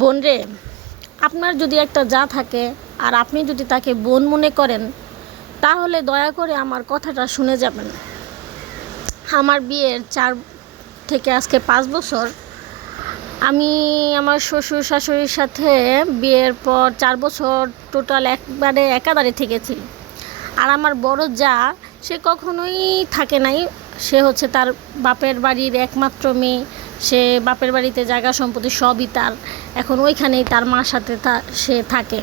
বোন রে, আপনার যদি একটা যা থাকে আর আপনি যদি তাকে বোন মনে করেন, তাহলে দয়া করে আমার কথাটা শুনে যাবেন। আমার বিয়ের চার থেকে আজকে পাঁচ বছর। আমি আমার শ্বশুর শাশুড়ির সাথে বিয়ের পর চার বছর টোটাল একবারে একাধারে থেকেছি। আর আমার বড় যা, সে কখনোই থাকে নাই। সে হচ্ছে তার বাপের বাড়ির একমাত্র মেয়ে। সে বাপের বাড়িতে জায়গা সম্পত্তি সবই তার। এখন ওইখানেই তার মার সাথে সে থাকে।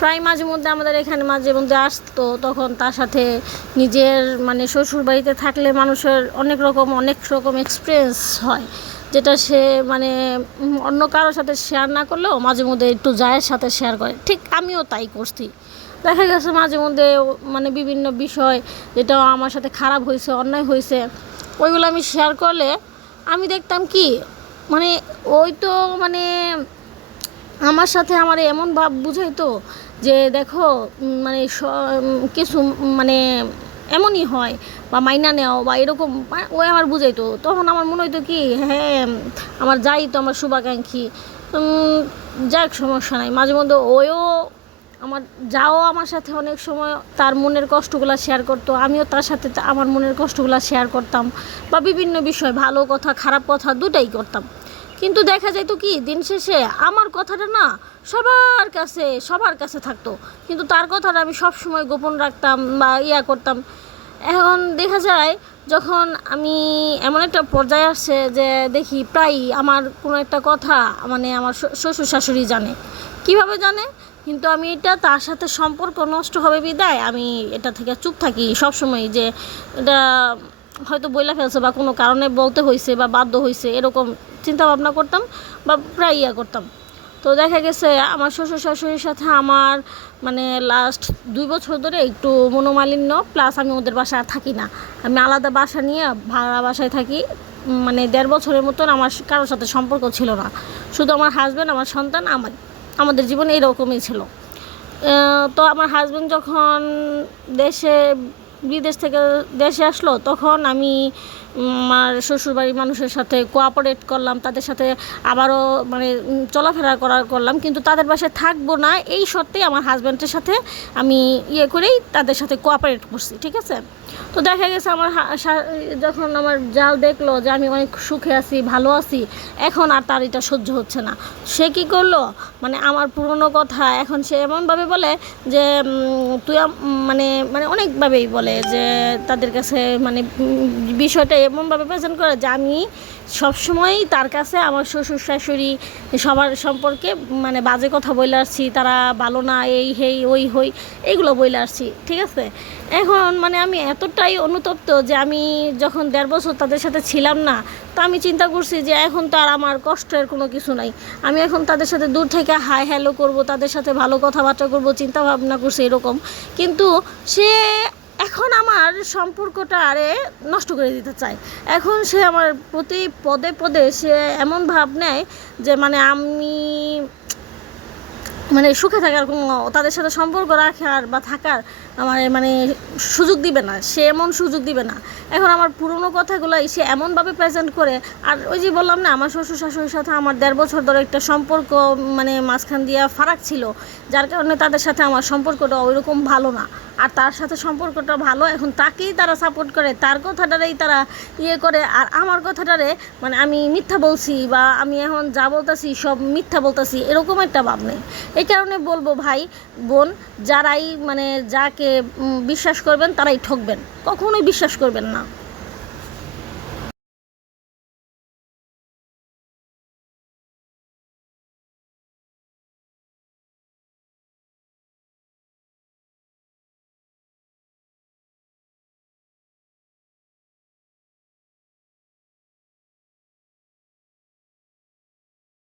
প্রায় মাঝে মধ্যে আমাদের এখানে মাঝে মধ্যে আসতো, তখন তার সাথে নিজের মানে শ্বশুর বাড়িতে থাকলে মানুষের অনেক রকম অনেক রকম এক্সপিরিয়েন্স হয়। যেটা সে মানে অন্য কারোর সাথে শেয়ার না করলেও মাঝে মধ্যে একটু জায়ের সাথে শেয়ার করে। ঠিক আমিও তাই করছি। দেখা গেছে মাঝে মধ্যে মানে বিভিন্ন বিষয়, যেটা আমার সাথে খারাপ হয়েছে, অন্যায় হয়েছে, ওইগুলো আমি শেয়ার করলে আমি দেখতাম কি মানে ওই তো মানে আমার সাথে আমার এমন ভাব বুঝাইতো যে দেখো মানে কিছু মানে এমনই হয় বা মাইনা নেও বা এরকম মা- ওই আমার বুঝাইতো। তখন আমার মনে হইতো কি হ্যাঁ আমার যাই তো আমার শুভাকাঙ্ক্ষী। যাক, সমস্যা নাই। মাঝে মধ্যে ওও আমার, যাও আমার সাথে অনেক সময়, তার মনের কষ্টগুলো শেয়ার করতো, আমিও তার সাথে আমার মনের কষ্টগুলো শেয়ার করতাম, বা বিভিন্ন বিষয়, ভালো কথা, খারাপ কথা, দুটাই করতাম। কিন্তু দেখা যেত কি, দিন শেষে আমার কথাটা না সবার কাছে সবার কাছে থাকতো। কিন্তু তার কথাটা আমি সব সময় গোপন রাখতাম বা ইয়া করতাম। এখন দেখা যায়, যখন আমি এমন একটা পর্যায়ে আসছে যে দেখি প্রায়ই আমার কোনো একটা কথা মানে আমার শ্বশুর- শ্বশুর শাশুড়ি জানে। কীভাবে জানে? কিন্তু আমি এটা তার সাথে সম্পর্ক নষ্ট হবে বিদায়। আমি এটা থেকে চুপ থাকি সব সময় যে এটা হয়তো বইলা ফেলছে বা কোনো কারণে বলতে হয়েছে বা বাধ্য হয়েছে এরকম চিন্তা ভাবনা করতাম বা প্রায় ইয়া করতাম। তো দেখা গেছে আমার শ্বশুর শাশুড়ির সাথে আমার মানে লাস্ট দুই বছর ধরে একটু মনোমালিন্য প্লাস আমি ওদের বাসায় আর থাকি না। আমি আলাদা বাসা নিয়ে ভাড়া বাসায় থাকি মানে দেড় বছরের মতন আমার কারোর সাথে সম্পর্ক ছিল না। শুধু আমার হাজব্যান্ড আমার সন্তান আমার আমাদের জীবন এরকমই ছিল। তো আমার হাজব্যান্ড যখন দেশে বিদেশ থেকে দেশে আসলো, তখন আমি আমার শ্বশুরবাড়ির মানুষের সাথে কোঅপারেট করলাম, তাদের সাথে আবারও মানে চলাফেরা করা করলাম, কিন্তু তাদের বাসায় থাকব না, এই সত্ত্বেই আমার হাজব্যান্ডের সাথে আমি ইয়ে করেই তাদের সাথে কোঅপারেট করছি, ঠিক আছে? তো দেখা গেছে আমার যখন আমার জাল দেখল যে আমি অনেক সুখে আছি, ভালো আছি, এখন আর তার এটা সহ্য হচ্ছে না। সে কি করল? মানে আমার পুরনো কথা, এখন সে এমনভাবে বলে যে তুই মানে মানে অনেকভাবেই বলে যে তাদের কাছে মানে বিষয়টা এমনভাবে প্রেজেন্ট করে যে আমি সবসময়ই তার কাছে আমার শ্বশুর, শাশুড়ি সবার সম্পর্কে মানে বাজে কথা বলে আসছি, তারা ভালো না, এই, হেই, ওই, হই এইগুলো বলে আসছি, ঠিক আছে? এখন মানে আমি এতটাই অনুতপ্ত যে আমি যখন দেড় বছর তাদের সাথে ছিলাম না, তো আমি চিন্তা করছি যে এখন তো আর আমার কষ্টের কোনো কিছু নাই। আমি এখন তাদের সাথে দূর থেকে হাই হ্যালো করব, তাদের সাথে ভালো কথাবার্তা করব চিন্তা ভাবনা করছি এরকম। কিন্তু সে এখন আমার সম্পর্কটা আরে নষ্ট করে দিতে চায়। এখন সে আমার প্রতি পদে পদে সে এমন ভাব নেয় যে মানে আমি মানে সুখে থাকার কোনো তাদের সাথে সম্পর্ক রাখার বা থাকার আমার মানে সুযোগ দিবে না, সে এমন সুযোগ দিবে না। এখন আমার পুরনো কথাগুলো সে এমনভাবে প্রেজেন্ট করে, আর ওই যে বললাম না, আমার শ্বশুর শাশুড়ির সাথে আমার দেড় বছর ধরে একটা সম্পর্ক মানে মাঝখান দিয়ে ফারাক ছিল, যার কারণে তাদের সাথে আমার সম্পর্কটা ওইরকম ভালো না। আর তার সাথে সম্পর্কটা ভালো, এখন তাকেই তারা সাপোর্ট করে, তার কথাটারেই তারা ইয়ে করে, আর আমার কথাটারে মানে আমি মিথ্যা বলছি বা আমি এখন যা বলতেছি সব মিথ্যা বলতেছি, এরকম একটা ভাব নেই। এই কারণে বলব ভাই, বোন, যারাই মানে যাকে বিশ্বাস করবেন, তারাই ঠকবেন। কখনোই বিশ্বাস করবেন না।